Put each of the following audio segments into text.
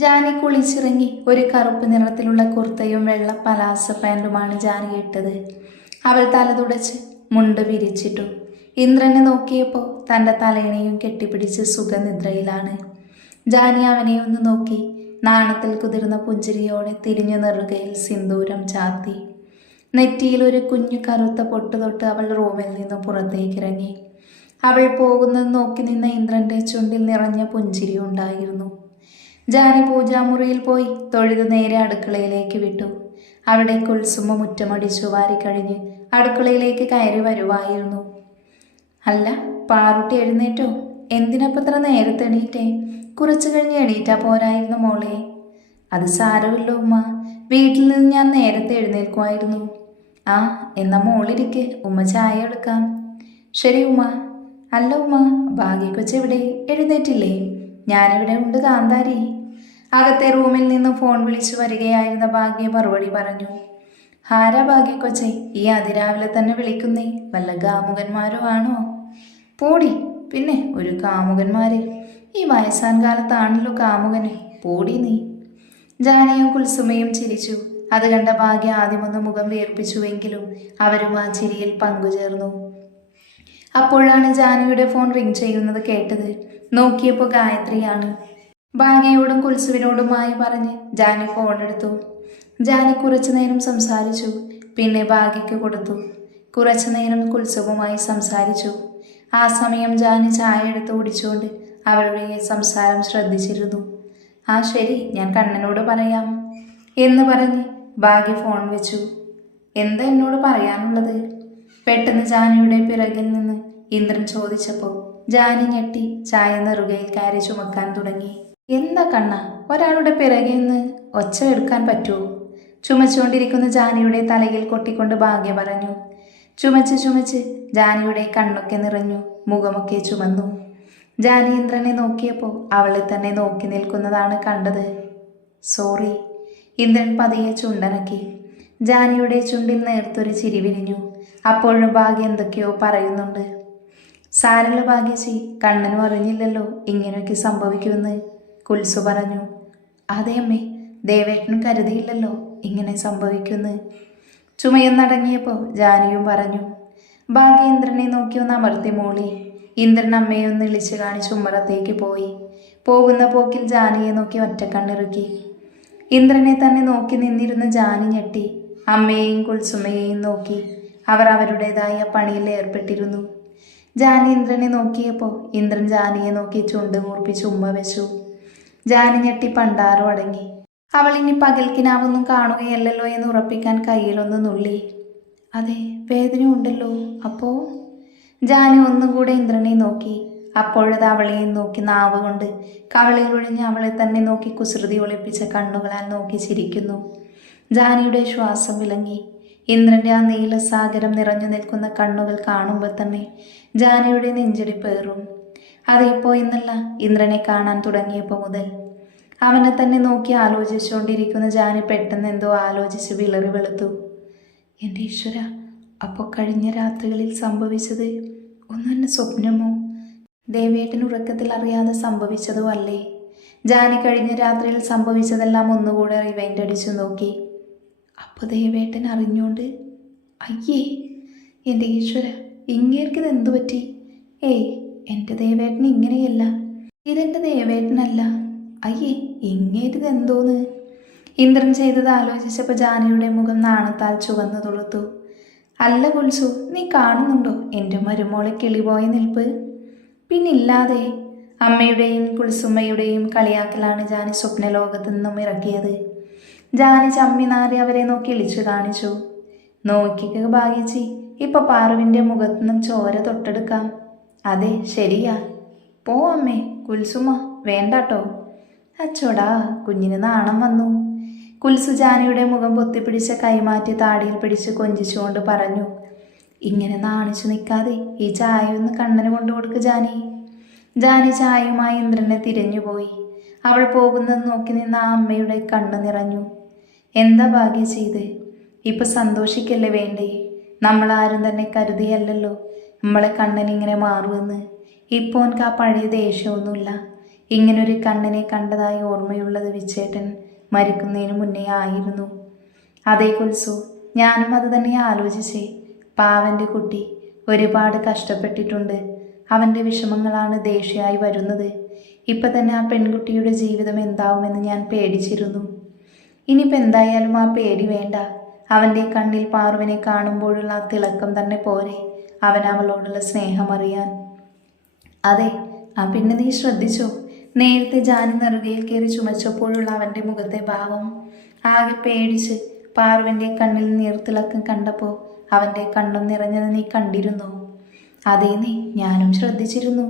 ജാനി കുളിച്ചിറങ്ങി. ഒരു കറുപ്പ് നിറത്തിലുള്ള കുർത്തയും വെള്ള പലാസ പാൻറ്റുമാണ് ജാനി ഇട്ടത്. അവൾ തല തുടച്ച് മുണ്ട് വിരിച്ചിട്ടു. ഇന്ദ്രനെ നോക്കിയപ്പോൾ തൻ്റെ തലയിണയും കെട്ടിപ്പിടിച്ച് സുഖനിദ്രയിലാണ്. ജാനി അവനെ ഒന്ന് നോക്കി. നാണത്തിൽ കുതിർന്ന പുഞ്ചിരിയോടെ തിരിഞ്ഞു നെറുകയിൽ സിന്ദൂരം ചാത്തി. നെറ്റിയിൽ ഒരു കുഞ്ഞു കറുത്ത പൊട്ട് തൊട്ട് അവൾ റൂമിൽ നിന്ന് പുറത്തേക്കിറങ്ങി. അവൾ പോകുന്നത് നോക്കി നിന്ന ഇന്ദ്രൻ്റെ ചുണ്ടിൽ നിറഞ്ഞ പുഞ്ചിരി ഉണ്ടായിരുന്നു. ജാനി പൂജാമുറിയിൽ പോയി തൊഴുത് നേരെ അടുക്കളയിലേക്ക് വിട്ടു. അവിടെ കുൽസുമ മുറ്റമടിച്ചു വാരിക്കഴിഞ്ഞ് അടുക്കളയിലേക്ക് കയറി വരുവായിരുന്നു. അല്ല, പാറുട്ടി എഴുന്നേറ്റോ? എന്തിനപ്പത്ര നേരത്തെ എണീറ്റേ? കുറച്ചു കഴിഞ്ഞ് എണീറ്റാ പോരായിരുന്നു മോളെ. അത് സാരമില്ല ഉമ്മ, വീട്ടിൽ നിന്ന് ഞാൻ നേരത്തെ എഴുന്നേൽക്കുമായിരുന്നു. ആ, എന്നാ മോളിരിക്ക്, ഉമ്മ ചായ എടുക്കാം. ശരി ഉമ്മ. അല്ല ഉമ്മ, ഭാഗ്യക്കൊച്ചെവിടെ? എഴുന്നേറ്റില്ലേ? ഞാനിവിടെ ഉണ്ട് കാന്താരി. അകത്തെ റൂമിൽ നിന്ന് ഫോൺ വിളിച്ചു വരികയായിരുന്ന ഭാഗ്യ മറുപടി പറഞ്ഞു. ആരാ ഭാഗ്യക്കൊച്ചെ ഈ അതിരാവിലെ തന്നെ വിളിക്കുന്നേ? വല്ല കാമുകന്മാരോ ആണോ? പോടി, പിന്നെ ഒരു കാമുകന്മാര്? ഈ വയസ്സാൻ കാലത്താണല്ലോ കാമുകന്. പോടി നീ. ജാനിയും കുൽസുമയും ചിരിച്ചു. അത് കണ്ട ഭാഗ്യ ആദ്യമൊന്ന് മുഖം വീർപ്പിച്ചുവെങ്കിലും അവരും ആ ചിരിയിൽ പങ്കുചേർന്നു. അപ്പോഴാണ് ജാനിയുടെ ഫോൺ റിംഗ് ചെയ്യുന്നത് കേട്ടത്. നോക്കിയപ്പോൾ ഗായത്രിയാണ്. ഭാഗ്യയോടും കുൽസുവിനോടുമായി പറഞ്ഞ് ജാനി ഫോൺ എടുത്തു. ജാനി കുറച്ചു നേരം സംസാരിച്ചു. പിന്നെ ഭാഗ്യയ്ക്ക് കൊടുത്തു. കുറച്ചു നേരം കുൽസുവുമായി സംസാരിച്ചു. ആ സമയം ജാനി ചായ എടുത്ത് കുടിച്ചുകൊണ്ട് അവളുടെ സംസാരം ശ്രദ്ധിച്ചിരുന്നു. ആ ശരി, ഞാൻ കണ്ണനോട് പറയാം എന്ന് പറഞ്ഞ് ഭാഗ്യ ഫോൺ വെച്ചു. എന്താ എന്നോട് പറയാനുള്ളത്? പെട്ടെന്ന് ജാനിയുടെ പിറകിൽ നിന്ന് ഇന്ദ്രൻ ചോദിച്ചപ്പോൾ ജാനി ഞെട്ടി ചായ നെറുകയിൽ കയറി ചുമക്കാൻ തുടങ്ങി. എന്താ കണ്ണ, ഒരാളുടെ പിറകിൽ നിന്ന് ഒച്ച എടുക്കാൻ പറ്റുമോ? ചുമച്ചുകൊണ്ടിരിക്കുന്ന ജാനിയുടെ തലയിൽ കൊട്ടിക്കൊണ്ട് ഭാഗ്യ പറഞ്ഞു. ചുമച്ച് ചുമച്ച് ജാനിയുടെ കണ്ണൊക്കെ നിറഞ്ഞു, മുഖമൊക്കെ ചുമന്നു. ജാനി ഇന്ദ്രനെ നോക്കിയപ്പോൾ അവളെ തന്നെ നോക്കി നിൽക്കുന്നതാണ് കണ്ടത്. സോറി. ഇന്ദ്രൻ പതിയെ ചുണ്ടനക്കി. ജാനിയുടെ ചുണ്ടിൽ നേർത്തൊരു ചിരി വിരിഞ്ഞു. അപ്പോഴും ഭാഗ്യ എന്തൊക്കെയോ പറയുന്നുണ്ട്. സാരല്ല ഭാഗ്യച്ചി, കണ്ണനും അറിഞ്ഞില്ലല്ലോ ഇങ്ങനെയൊക്കെ സംഭവിക്കുമെന്ന് കുൽസു പറഞ്ഞു. അതെ അമ്മേ, ദേവേട്ടനും കരുതിയില്ലല്ലോ ഇങ്ങനെ സംഭവിക്കുമെന്ന് ചുമയൊന്നടങ്ങിയപ്പോൾ ജാനിയും പറഞ്ഞു. ഭാഗ്യ ഇന്ദ്രനെ നോക്കി ഒന്ന് അമർത്തി മൂളി. ഇന്ദ്രൻ അമ്മയെ ഒന്ന് ഇളിച്ചു കാണിച്ച് ഉമ്മറത്തേക്ക് പോയി. പോകുന്ന പോക്കിൽ ജാനിയെ നോക്കി ഒറ്റക്കണ്ണിറുക്കി. ഇന്ദ്രനെ തന്നെ നോക്കി നിന്നിരുന്ന ജാനി ഞെട്ടി അമ്മയെയും കുൽസുമയെയും നോക്കി. അവർ അവരുടേതായ പണിയിൽ ഏർപ്പെട്ടിരുന്നു. ജാനി ഇന്ദ്രനെ നോക്കിയപ്പോൾ ഇന്ദ്രൻ ജാനിയെ നോക്കി ചുണ്ട് കൂർപ്പിച്ച് ഉമ്മ വെച്ചു. ജാനി ഞെട്ടി പണ്ടാറും അടങ്ങി. അവൾ ഇനി പകൽക്കിനാവൊന്നും കാണുകയല്ലല്ലോ എന്ന് ഉറപ്പിക്കാൻ കയ്യിലൊന്ന് നുള്ളി. അതെ, വേദന ഉണ്ടല്ലോ. അപ്പോ ജാനി ഒന്നുകൂടെ ഇന്ദ്രനെ നോക്കി. അപ്പോഴത് അവളെയും നോക്കി നാവ് കൊണ്ട് കവളിൽ ഒഴിഞ്ഞ് അവളെ തന്നെ നോക്കി കുസൃതി ഒളിപ്പിച്ച കണ്ണുകളാൽ നോക്കി ചിരിക്കുന്നു. ജാനിയുടെ ശ്വാസം വിലങ്ങി. ഇന്ദ്രൻ്റെ ആ നീലസാഗരം നിറഞ്ഞു നിൽക്കുന്ന കണ്ണുകൾ കാണുമ്പോൾ തന്നെ ജാനിയുടെ നെഞ്ചിടിപ്പേറും. അതിപ്പോൾ ഇന്നല്ല, ഇന്ദ്രനെ കാണാൻ തുടങ്ങിയപ്പോൾ മുതൽ. അവനെ തന്നെ നോക്കി ആലോചിച്ചുകൊണ്ടിരിക്കുന്ന ജാനി പെട്ടെന്ന് എന്തോ ആലോചിച്ച് വിളറി വെളുത്തു. എൻ്റെ ഈശ്വര, അപ്പോൾ കഴിഞ്ഞ രാത്രികളിൽ സംഭവിച്ചത് ഒന്നും എന്നെ സ്വപ്നമോ? ദേവേട്ടൻ ഉറക്കത്തിൽ അറിയാതെ സംഭവിച്ചതോ അല്ലേ? ജാനി കഴിഞ്ഞ രാത്രിയിൽ സംഭവിച്ചതെല്ലാം ഒന്നുകൂടെ റിവൈൻഡ് അടിച്ചു നോക്കി. അപ്പോൾ ദേവേട്ടൻ അറിഞ്ഞോണ്ട്? അയ്യേ എൻ്റെ ഈശ്വര, ഇങ്ങേർക്കിത് എന്തു പറ്റി? ഏയ്, എൻ്റെ ദേവേട്ടൻ ഇങ്ങനെയല്ല, ഇതെൻ്റെ ദേവേട്ടനല്ല. അയ്യേ, ഇങ്ങേരിത് എന്തോന്ന്? ഇന്ദ്രൻ ചെയ്തത് ആലോചിച്ചപ്പോൾ ജാനിയുടെ മുഖം നാണത്താൽ ചുവന്നു തുളുത്തു. അല്ല കുൽസു, നീ കാണുന്നുണ്ടോ എൻ്റെ മരുമോളെ കിളിപോയ നിൽപ്പ്? പിന്നില്ലാതെ. അമ്മയുടെയും കുൽസുമ്മയുടെയും കളിയാക്കലാണ് ജാനി സ്വപ്നലോകത്തു നിന്നും ഇറക്കിയത്. ജാനി ചമ്മി നാറി അവരെ നോക്കി ഇളിച്ചു കാണിച്ചു. നോക്കിക്കുക ഭാഗ്യച്ചി, ഇപ്പൊ പാറുവിൻ്റെ മുഖത്തു നിന്നും ചോര തൊട്ടെടുക്കാം. അതെ, ശരിയാ. പോ അമ്മേ. കുൽസുമ വേണ്ടാട്ടോ. അച്ചോടാ, കുഞ്ഞിന് നാണം വന്നു. കുൽസു ജാനിയുടെ മുഖം പൊത്തിപ്പിടിച്ച കൈമാറ്റി താടിയിൽ പിടിച്ച് കൊഞ്ചിച്ചുകൊണ്ട് പറഞ്ഞു. ഇങ്ങനെ നാണിച്ചു നിൽക്കാതെ ഈ ചായ ഒന്ന് കണ്ണന് കൊണ്ടു കൊടുക്ക് ജാനി. ജാനി ചായയുമായി ഇന്ദ്രനെ തിരിഞ്ഞുപോയി. അവൾ പോകുന്നത് നോക്കി നിന്ന ആ അമ്മയുടെ കണ്ണ് നിറഞ്ഞു. എന്താ ഭാഗ്യ ചെയ്ത്? ഇപ്പൊ സന്തോഷിക്കല്ലേ വേണ്ടേ? നമ്മളാരും തന്നെ കരുതിയല്ലല്ലോ നമ്മളെ കണ്ണനിങ്ങനെ മാറുമെന്ന്. ഇപ്പോൾ എനിക്ക് ആ പഴയ ദേഷ്യമൊന്നുമില്ല. ഇങ്ങനൊരു കണ്ണനെ കണ്ടതായി ഓർമ്മയുള്ളത് വിച്ചേട്ടൻ മരിക്കുന്നതിന് മുന്നേ ആയിരുന്നു. അതേ കുൽസു, ഞാനും അത് തന്നെ ആലോചിച്ചേ. പാവൻ്റെ കുട്ടി ഒരുപാട് കഷ്ടപ്പെട്ടിട്ടുണ്ട്. അവൻ്റെ വിഷമങ്ങളാണ് ദേഷ്യമായി വരുന്നത്. ഇപ്പം തന്നെ ആ പെൺകുട്ടിയുടെ ജീവിതം എന്താവുമെന്ന് ഞാൻ പേടിച്ചിരുന്നു. ഇനിയിപ്പോൾ എന്തായാലും ആ പേടി വേണ്ട. അവൻ്റെ കണ്ണിൽ പാറുവിനെ കാണുമ്പോഴുള്ള ആ തിളക്കം തന്നെ പോരെ അവൻ അവളോടുള്ള സ്നേഹം അറിയാൻ. അതെ, പിന്നെ നീ ശ്രദ്ധിച്ചോ, നേരത്തെ ജാനി നെറുകയിൽ കയറി ചുമച്ചപ്പോഴുള്ള അവൻ്റെ മുഖത്തെ ഭാവം? ആകെ പേടിച്ച് പാറുവിൻ്റെ കണ്ണിൽ നീർത്തിളക്കം കണ്ടപ്പോൾ അവൻ്റെ കണ്ണും നിറഞ്ഞത് നീ കണ്ടിരുന്നോ? അതേ നീ, ഞാനും ശ്രദ്ധിച്ചിരുന്നു.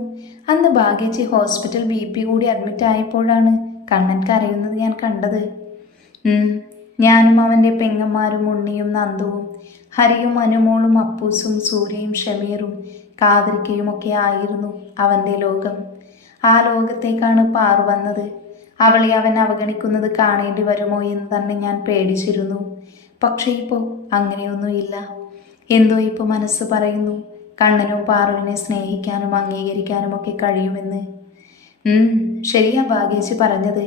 അന്ന് ഭാഗ്യച്ചി ഹോസ്പിറ്റൽ BP കൂടി അഡ്മിറ്റ് ആയപ്പോഴാണ് കണ്ണൻ കരയുന്നത് ഞാൻ കണ്ടത്. ഞാനും അവൻ്റെ പെങ്ങന്മാരും ഉണ്ണിയും നന്ദുവും ഹരിയും അനുമോളും അപ്പൂസും സൂര്യയും ഷമീറും കാതിരിക്കയും ഒക്കെ ആയിരുന്നു അവൻ്റെ ലോകം. ആ ലോകത്തേക്കാണ് പാറു വന്നത്. അവളെ അവൻ അവഗണിക്കുന്നത് കാണേണ്ടി വരുമോ എന്ന് തന്നെ ഞാൻ പേടിച്ചിരുന്നു. പക്ഷേ ഇപ്പോൾ അങ്ങനെയൊന്നുമില്ല. എന്തോ ഇപ്പോൾ മനസ്സ് പറയുന്നു കണ്ണനും പാറുവിനെ സ്നേഹിക്കാനും അംഗീകരിക്കാനും ഒക്കെ കഴിയുമെന്ന്. ശരിയാ ഭാഗ്യേച്ചി പറഞ്ഞത്.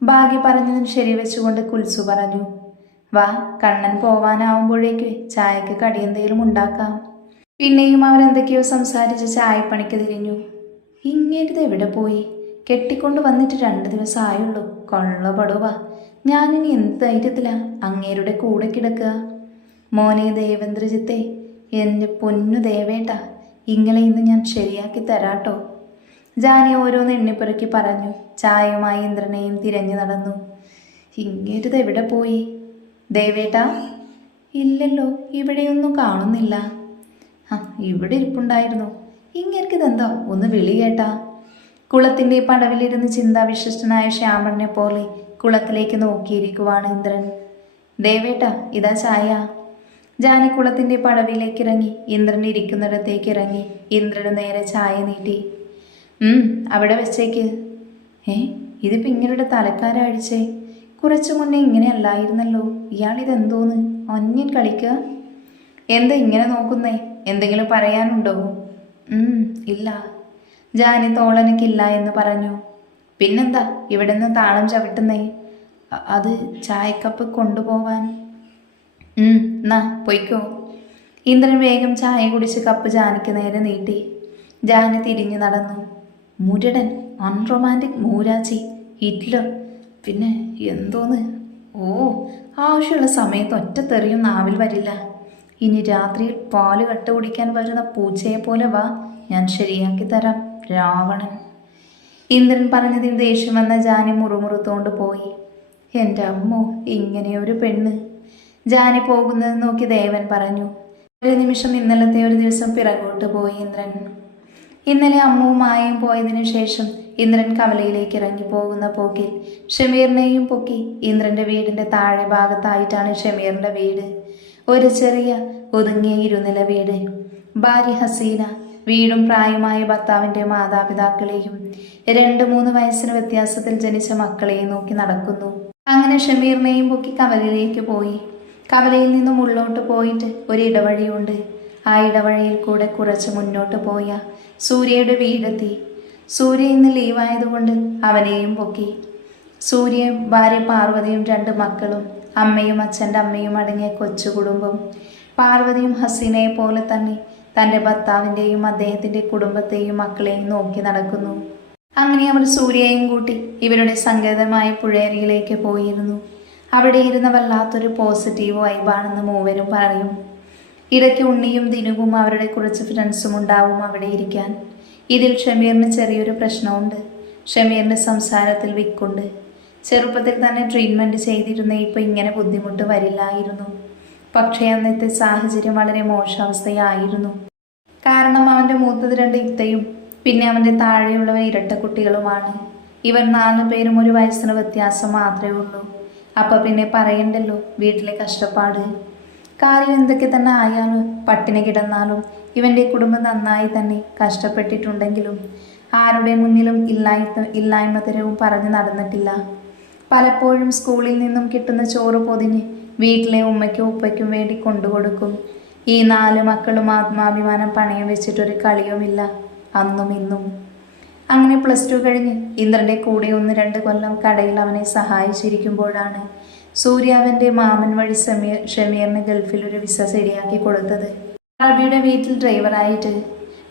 ഭാഗ്യ പറഞ്ഞതിന് ശരിവെച്ചുകൊണ്ട് കുൽസു പറഞ്ഞു, വാ, കണ്ണൻ പോവാനാവുമ്പോഴേക്ക് ചായക്ക് കടിയെന്തേലും ഉണ്ടാക്കാം. പിന്നെയും അവരെന്തൊക്കെയോ സംസാരിച്ച് ചായപ്പണിക്ക് തിരിഞ്ഞു. ഇങ്ങേരിത് എവിടെ പോയി? കെട്ടിക്കൊണ്ട് വന്നിട്ട് 2 ദിവസം ആയുള്ളൂ. കൊള്ളപടുവാ. ഞാനിനി എന്ത് ധൈര്യത്തിലാ അങ്ങേരുടെ കൂടെ കിടക്കുക? മോനെ ദേവേന്ദ്രജിത്തെ, എൻ്റെ പൊന്നു ദേവേട്ട, ഇങ്ങളെ ഇന്ന് ഞാൻ ശരിയാക്കി തരാട്ടോ. ജാനി ഓരോന്ന് എണ്ണിപ്പെറുക്കി പറഞ്ഞു. ചായയുമായി ഇന്ദ്രനെയും തിരഞ്ഞു നടന്നു. ഇങ്ങേരിത് എവിടെ പോയി? ദേവേട്ടാ? ഇല്ലല്ലോ, ഇവിടെയൊന്നും കാണുന്നില്ല. ഇവിടെ ഇരിപ്പുണ്ടായിരുന്നു. ഇങ്ങേർക്കിതെന്തോ ഒന്ന് വിളി കേട്ടാ. കുളത്തിൻ്റെ പടവിലിരുന്ന് ചിന്താവിശിഷ്ടനായ ശ്യാമണ്ണനെ പോലെ കുളത്തിലേക്ക് നോക്കിയിരിക്കുവാണ് ഇന്ദ്രൻ. ദേവേട്ടാ, ഇതാ ചായ. ജാനി കുളത്തിൻ്റെ പടവിലേക്ക് ഇറങ്ങി ഇന്ദ്രൻ ഇരിക്കുന്നിടത്തേക്ക് ഇറങ്ങി. ഇന്ദ്രന് നേരെ ചായ നീട്ടി. അവിടെ വെച്ചേക്ക്. ഇതിപ്പോൾ ഇങ്ങനെയുടെ തലക്കാരഴിച്ചേ? കുറച്ചു മുന്നേ ഇങ്ങനെ അല്ലായിരുന്നല്ലോ. ഇയാളിതെന്തോന്ന് ഒന്നിൻ കളിക്കുക? എന്താ ഇങ്ങനെ നോക്കുന്നേ? എന്തെങ്കിലും പറയാനുണ്ടോ? ഇല്ല. ജാനി തോളനക്കില്ല എന്ന് പറഞ്ഞു. പിന്നെന്താ ഇവിടെ നിന്ന് താളം ചവിട്ടുന്നേ? അത് ചായക്കപ്പ് കൊണ്ടുപോവാൻ. എന്നാ പൊയ്ക്കോ. ഇന്ദ്രൻ വേഗം ചായ കുടിച്ച് കപ്പ് ജാനിക്ക് നേരെ നീട്ടി. ജാനി തിരിഞ്ഞു നടന്നു. മുരടൻ, അൺറൊമാൻറ്റിക്, മൂരാച്ചി, ഹിറ്റ്ലർ, പിന്നെ എന്തോന്ന്? ആവശ്യമുള്ള സമയത്ത് ഒറ്റത്തെറിയും നാവിൽ വരില്ല. ഇനി രാത്രിയിൽ പാല് കട്ട് കുടിക്കാൻ വരുന്ന പൂച്ചയെ പോലെ വാ, ഞാൻ ശരിയാക്കി തരാം, രാവണൻ. ഇന്ദ്രൻ പറഞ്ഞതിന് ദേഷ്യം വന്ന ജാനി മുറുമുറുത്തോണ്ട് പോയി. എൻ്റെ അമ്മോ, ഇങ്ങനെയൊരു പെണ്ണ്. ജാനി പോകുന്നത് നോക്കി ദേവൻ പറഞ്ഞു. ഒരു നിമിഷം ഇന്നലത്തെ ഒരു ദിവസം പിറകോട്ട് പോയി ഇന്ദ്രൻ. ഇന്നലെ അമ്മുവും മായയും പോയതിനു ശേഷം ഇന്ദ്രൻ കവലയിലേക്ക് ഇറങ്ങി പോകുന്ന പോക്കിൽ ഷമീറിനെയും പൊക്കി. ഇന്ദ്രൻ്റെ വീടിൻ്റെ താഴെ ഭാഗത്തായിട്ടാണ് ഷമീറിൻ്റെ വീട്. ഒരു ചെറിയ ഒതുങ്ങിയ ഇരുനില വീട്. ഭാര്യ ഹസീന വീടും പ്രായമായ ഭർത്താവിൻ്റെ മാതാപിതാക്കളെയും 2-3 വയസ്സിന് വ്യത്യാസത്തിൽ ജനിച്ച മക്കളെയും നോക്കി നടക്കുന്നു. അങ്ങനെ ഷമീറിനെയും പൊക്കി കവലയിലേക്ക് പോയി. കവലയിൽ നിന്നും ഉള്ളോട്ട് പോയിട്ട് ഒരു ഇടവഴിയുണ്ട്. ആ ഇടവഴിയിൽ കൂടെ കുറച്ച് മുന്നോട്ട് പോയ സൂര്യയുടെ വീടെത്തി. സൂര്യ ഇന്ന് ലീവായതുകൊണ്ട് അവനെയും പൊക്കി. സൂര്യ, ഭാര്യ പാർവതിയും 2 മക്കളും അമ്മയും അച്ഛൻ്റെ അമ്മയും അടങ്ങിയ കൊച്ചു കുടുംബം. പാർവതിയും ഹസീനയെ പോലെ തന്നെ തൻ്റെ ഭർത്താവിൻ്റെയും അദ്ദേഹത്തിൻ്റെ കുടുംബത്തെയും മക്കളെയും നോക്കി നടക്കുന്നു. അങ്ങനെ അവർ സൂര്യയെയും കൂട്ടി ഇവരുടെ സങ്കേതമായ പുഴയരികിലേക്ക് പോയിരുന്നു. അവിടെ ഇരുന്ന വല്ലാത്തൊരു പോസിറ്റീവ് വൈബാണെന്ന് മൂവരും പറയും. ഇടയ്ക്ക് ഉണ്ണിയും ദിനുവും അവരുടെ കുറച്ച് ഫ്രണ്ട്സും ഉണ്ടാവും അവിടെ ഇരിക്കാൻ. ഇതിൽ ഷമീറിന് ചെറിയൊരു പ്രശ്നമുണ്ട്. ഷമീറിൻ്റെ സംസാരത്തിൽ വിക്കുണ്ട്. ചെറുപ്പത്തിൽ തന്നെ ട്രീറ്റ്മെൻറ്റ് ചെയ്തിരുന്ന ഇപ്പോൾ ഇങ്ങനെ ബുദ്ധിമുട്ട് വരില്ലായിരുന്നു. പക്ഷേ അന്നത്തെ സാഹചര്യം വളരെ മോശാവസ്ഥയായിരുന്നു. കാരണം അവൻ്റെ മൂത്തത് 2 ഇത്തയും പിന്നെ അവൻ്റെ താഴെയുള്ളവ ഇരട്ട കുട്ടികളുമാണ്. ഇവർ 4 പേരും 1 വയസ്സിന് വ്യത്യാസം മാത്രമേ ഉള്ളൂ. അപ്പോൾ പിന്നെ പറയണ്ടല്ലോ വീട്ടിലെ കഷ്ടപ്പാട്. കാര്യം എന്തൊക്കെ തന്നെ ആയാലും പട്ടിണി കിടന്നാലും ഇവൻ്റെ കുടുംബം നന്നായി തന്നെ കഷ്ടപ്പെട്ടിട്ടുണ്ടെങ്കിലും ആരുടെ മുന്നിലും ഇല്ലായ്മ തരവും പറഞ്ഞു നടന്നിട്ടില്ല. പലപ്പോഴും സ്കൂളിൽ നിന്നും കിട്ടുന്ന ചോറ് പൊതിഞ്ഞ് വീട്ടിലെ ഉമ്മയ്ക്കും ഉപ്പയ്ക്കും വേണ്ടി കൊണ്ടുകൊടുക്കും. ഈ 4 മക്കളും ആത്മാഭിമാനം പണയം വെച്ചിട്ടൊരു കളിയുമില്ല അന്നും ഇന്നും. അങ്ങനെ +2 കഴിഞ്ഞ് ഇന്ദ്രൻ്റെ കൂടെ 1-2 കൊല്ലം കടയിൽ അവനെ സഹായിച്ചിരിക്കുമ്പോഴാണ് സൂര്യ അവൻ്റെ മാമൻ വഴി ഷമീറിന് ഗൾഫിൽ ഒരു വിസ ശരിയാക്കി കൊടുത്തത്. അറബിയുടെ വീട്ടിൽ ഡ്രൈവറായിട്ട്.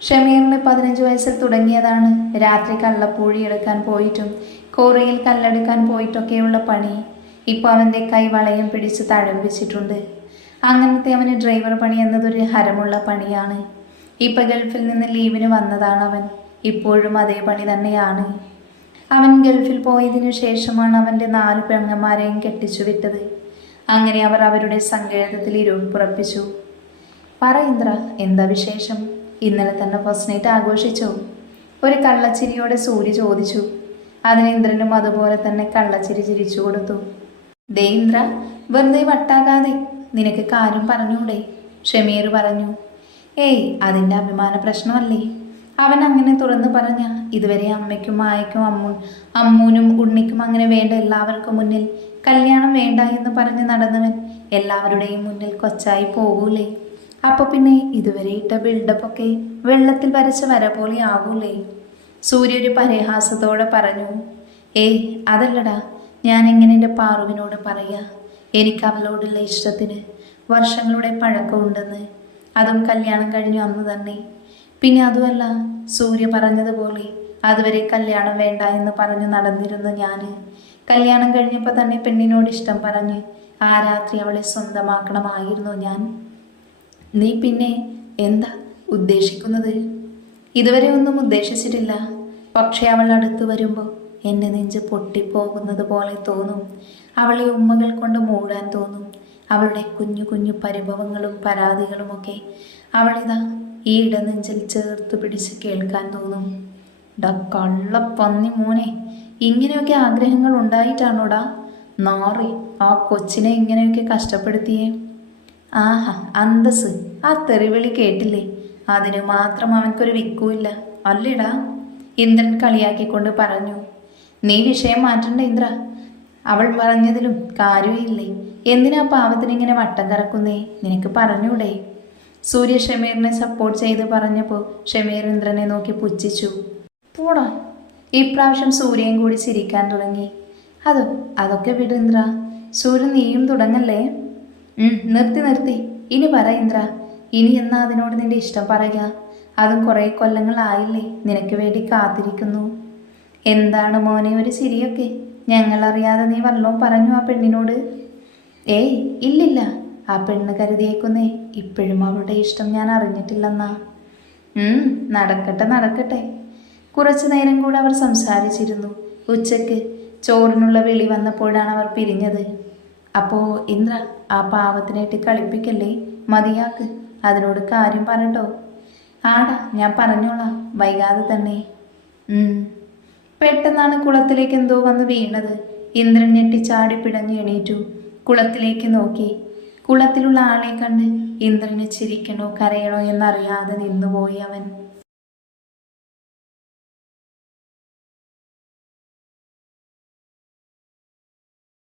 ഷമീറിന് 15 വയസ്സിൽ തുടങ്ങിയതാണ് രാത്രി കള്ളപ്പൂഴി എടുക്കാൻ പോയിട്ടും കോറയിൽ കല്ലെടുക്കാൻ പോയിട്ടൊക്കെയുള്ള പണി. ഇപ്പോൾ അവൻ്റെ കൈ വളയം പിടിച്ച് തഴമ്പിച്ചിട്ടുണ്ട്. അങ്ങനത്തെ അവന് ഡ്രൈവർ പണി എന്നതൊരു ഹരമുള്ള പണിയാണ്. ഇപ്പം ഗൾഫിൽ നിന്ന് ലീവിന് വന്നതാണ് അവൻ. ഇപ്പോഴും അതേ പണി തന്നെയാണ്. അവൻ ഗൾഫിൽ പോയതിനു ശേഷമാണ് അവൻ്റെ 4 പെങ്ങന്മാരെയും കെട്ടിച്ചു വിട്ടത്. അങ്ങനെ അവർ അവരുടെ സങ്കേതത്തിൽ ഇരുപ്പുറപ്പിച്ചു. പറ ഇന്ദ്ര, എന്താ വിശേഷം? ഇന്നലെ തന്നെ ഫസ്റ്റ് നൈറ്റ് ആഘോഷിച്ചോ? ഒരു കള്ളച്ചിരിയോടെ സൂര്യ ചോദിച്ചു. അതിന് ഇന്ദ്രനും അതുപോലെ തന്നെ കള്ളച്ചിരി ചിരിച്ചു കൊടുത്തു. ദേ ഇന്ദ്ര, വെറുതെ വട്ടാകാതെ നിനക്ക് കാര്യം പറഞ്ഞൂടെ? ഷമീർ പറഞ്ഞു. ഏയ്, അതിൻ്റെ അഭിമാന പ്രശ്നമല്ലേ? അവൻ അങ്ങനെ തുറന്നു പറഞ്ഞ ഇതുവരെ അമ്മയ്ക്കും മായയ്ക്കും അമ്മൂനും ഉണ്ണിക്കും അങ്ങനെ വേണ്ട എല്ലാവർക്കും മുന്നിൽ കല്യാണം വേണ്ട എന്ന് പറഞ്ഞ് നടന്നവൻ എല്ലാവരുടെയും മുന്നിൽ കൊച്ചായി പോകൂലേ? അപ്പോൾ പിന്നെ ഇതുവരെ ഇട്ട ബിൽഡപ്പൊക്കെ വെള്ളത്തിൽ വരച്ച വര പോലെ ആകൂലേ? സൂര്യ ഒരു പരിഹാസത്തോടെ പറഞ്ഞു. ഏയ് അതല്ലടാ, ഞാൻ എങ്ങനെ എൻ്റെ പാറുവിനോട് പറയാ? എനിക്ക് അവളോടുള്ള ഇഷ്ടത്തിന് വർഷങ്ങളുടെ പഴക്കമുണ്ടെന്ന്. അതും കല്യാണം കഴിഞ്ഞു അന്ന് തന്നെ. പിന്നെ അതുമല്ല, സൂര്യ പറഞ്ഞതുപോലെ അതുവരെ കല്യാണം വേണ്ട എന്ന് പറഞ്ഞ് നടന്നിരുന്നു ഞാൻ. കല്യാണം കഴിഞ്ഞപ്പോൾ തന്നെ പെണ്ണിനോട് ഇഷ്ടം പറഞ്ഞ് ആ രാത്രി അവളെ സ്വന്തമാക്കണമായിരുന്നു ഞാൻ. നീ പിന്നെ എന്താ ഉദ്ദേശിക്കുന്നത്? ഇതുവരെ ഒന്നും ഉദ്ദേശിച്ചിട്ടില്ല. പക്ഷേ അവൾ അടുത്ത് വരുമ്പോൾ എൻ്റെ നെഞ്ച് പൊട്ടിപ്പോകുന്നത് പോലെ തോന്നും. അവളെ ഉമ്മകൾ കൊണ്ട് മൂടാൻ തോന്നും. അവളുടെ കുഞ്ഞു കുഞ്ഞു പരിഭവങ്ങളും പരാതികളുമൊക്കെ അവളിതാ ഈ ഇടനെഞ്ചിൽ ചേർത്ത് പിടിച്ച് കേൾക്കാൻ തോന്നും. ഡാ കള്ളപ്പന്നി മോനെ, ഇങ്ങനെയൊക്കെ ആഗ്രഹങ്ങൾ ഉണ്ടായിട്ടാണോടാ നാറി ആ കൊച്ചിനെ ഇങ്ങനെയൊക്കെ കഷ്ടപ്പെടുത്തിയേ? ആഹാ അന്തസ്, ആ തെറിവിളി കേട്ടില്ലേ? അതിന് മാത്രം അവൻക്കൊരു വിക്കൂല്ല അല്ലേടാ? ഇന്ദ്രൻ കളിയാക്കിക്കൊണ്ട് പറഞ്ഞു. നീ വിഷയം മാറ്റണ്ട ഇന്ദ്ര. അവൾ പറഞ്ഞതിലും കാര്യമില്ലേ? എന്തിനാ പാവത്തിനിങ്ങനെ വട്ടം കറക്കുന്നേ? നിനക്ക് പറഞ്ഞൂടെ? സൂര്യ ഷമീറിനെ സപ്പോർട്ട് ചെയ്ത് പറഞ്ഞപ്പോൾ ഷമീർ ഇന്ദ്രനെ നോക്കി പുച്ഛിച്ചു. പോടാ. ഇപ്രാവശ്യം സൂര്യയും കൂടി ചിരിക്കാൻ തുടങ്ങി. അതൊക്കെ വിട് ഇന്ദ്ര. സൂര്യ നീയും തുടങ്ങല്ലേ? നിർത്തി. ഇനി പറ ഇന്ദ്ര, ഇനി എന്നാ അതിനോട് നിന്റെ ഇഷ്ടം പറയുക? അതും കുറേ കൊല്ലങ്ങളായില്ലേ നിനക്ക് വേണ്ടി കാത്തിരിക്കുന്നു. എന്താണ് മോനെ ഒരു ചിരിയൊക്കെ? ഞങ്ങളറിയാതെ നീ വല്ലതും പറഞ്ഞു ആ പെണ്ണിനോട്? ഏയ് ഇല്ലില്ല, ആ പെണ്ണ് കരുതിയേക്കുന്നേ ഇപ്പോഴും അവളുടെ ഇഷ്ടം ഞാൻ അറിഞ്ഞിട്ടില്ലെന്നാ. നടക്കട്ടെ. കുറച്ചു നേരം കൂടെ അവർ സംസാരിച്ചിരുന്നു. ഉച്ചയ്ക്ക് ചോറിനുള്ള വിളി വന്നപ്പോഴാണ് അവർ പിരിഞ്ഞത്. അപ്പോൾ ഇന്ദ്ര, ആ പാവത്തിനായിട്ട് കളിപ്പിക്കല്ലേ, മതിയാക്ക്. അതിനോട് കാര്യം പറട്ടോ. ആടാ, ഞാൻ പറഞ്ഞോളാം, വൈകാതെ തന്നെ. പെട്ടെന്നാണ് കുളത്തിലേക്ക് എന്തോ വന്ന് വീണത്. ഇന്ദ്രൻ ഞെട്ടിച്ചാടി പിടഞ്ഞ് എണീറ്റു. കുളത്തിലേക്ക് നോക്കി. കുളത്തിലുള്ള ആളെ കണ്ട് ഇന്ദ്രന് ചിരിക്കണോ കരയണോ എന്നറിയാതെ നിന്നുപോയി അവൻ.